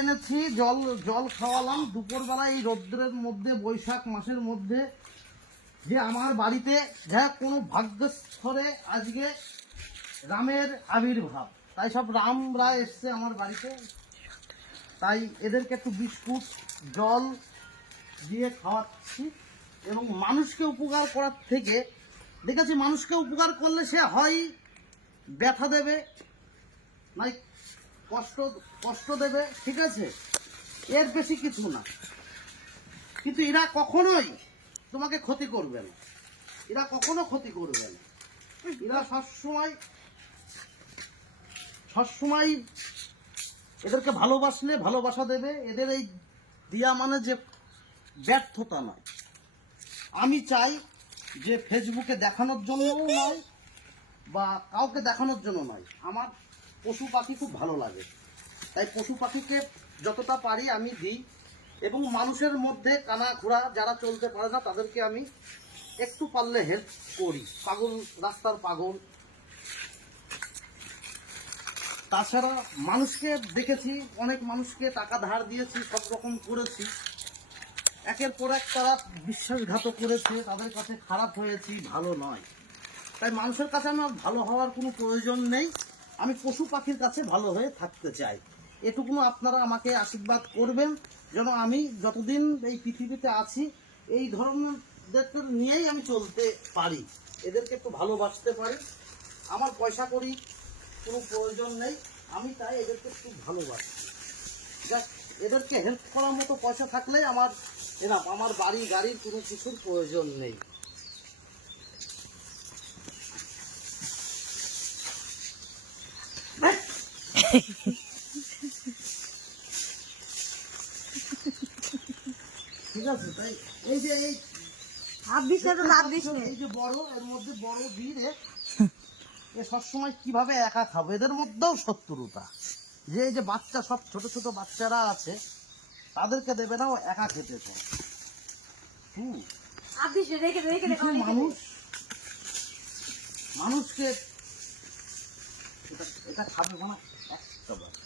এনেছি, জল জল খাওয়ালাম। দুপুরবেলা এই রৌদ্রের মধ্যে, বৈশাখ মাসের মধ্যে যে আমার বাড়িতে যা কোনো ভাগ্যস্থরে আজকে রামের আবির্ভাব। তাই সব রামরা এসছে আমার বাড়িতে। তাই এদেরকে একটু বিস্কুট, জল দিয়ে খাওয়াচ্ছি এবং মানুষকে উপকার করার থেকে, দেখেছি মানুষকে উপকার করলে সে হয়, ব্যথা দেবে। নাই কষ্ট কষ্ট দেবে, ঠিক আছে? এর বেশি কিছু না। কিন্তু এরা কখনোই তোমাকে ক্ষতি করবে না। এরা কখনো ক্ষতি করবে না। এরা সবসময় সবসময় এদেরকে ভালোবাসলে ভালোবাসা দেবে। এদের এই দিয়া মানে যে ব্যর্থতা নয়। আমি চাই যে ফেসবুকে দেখানোর জন্যও নয় বা কাউকে দেখানোর জন্য নয়। আমার পশু পাখি খুব ভালো লাগে। তাই পশু পাখিকে যতটা পারি আমি দিই এবং মানুষের মধ্যে কানা ঘোড়া যারা চলতে পারে না, তাদেরকে আমি একটু পারলে হেল্প করি। পাগল, রাস্তার পাগল। তাছাড়া মানুষকে দেখেছি, অনেক মানুষকে টাকা ধার দিয়েছি, সব রকম করেছি। একের পর এক তারা বিশ্বাসঘাত করেছে, তাদের কাছে খারাপ হয়েছি, ভালো নয়। তাই মানুষের কাছে আমার ভালো হওয়ার কোনো প্রয়োজন নেই। আমি পশু পাখির কাছে ভালো হয়ে থাকতে চাই। এটুকুনো আপনারা আমাকে আশীর্বাদ করবেন যেন আমি যতদিন এই পৃথিবীতে আছি, এই ধরনেরদেরকে নিয়েই আমি চলতে পারি। এদেরকে একটু ভালোবাসতে পারি। আমার পয়সা করি, কোনো প্রয়োজন নেই। আমি তাই এদেরকে একটু ভালোবাসি। যাক, এদেরকে হেল্প করার মতো পয়সা থাকলেই আমার এরা আমার বাড়ি, গাড়ির কোনো কিছুর প্রয়োজন নেই। ঠিক আছে তাই এই যে এই না তো এই যে বড় এর মধ্যে বড় এ সবসময় কীভাবে একা খাব? এদের মধ্যেও শত্রুতা। যে এই যে বাচ্চা সব ছোট ছোট বাচ্চারা আছে তাদেরকে দেবে না ও একা খেতে চায়। হুম। মানুষ মানুষকে এটা এটা খাবে না একটা বার।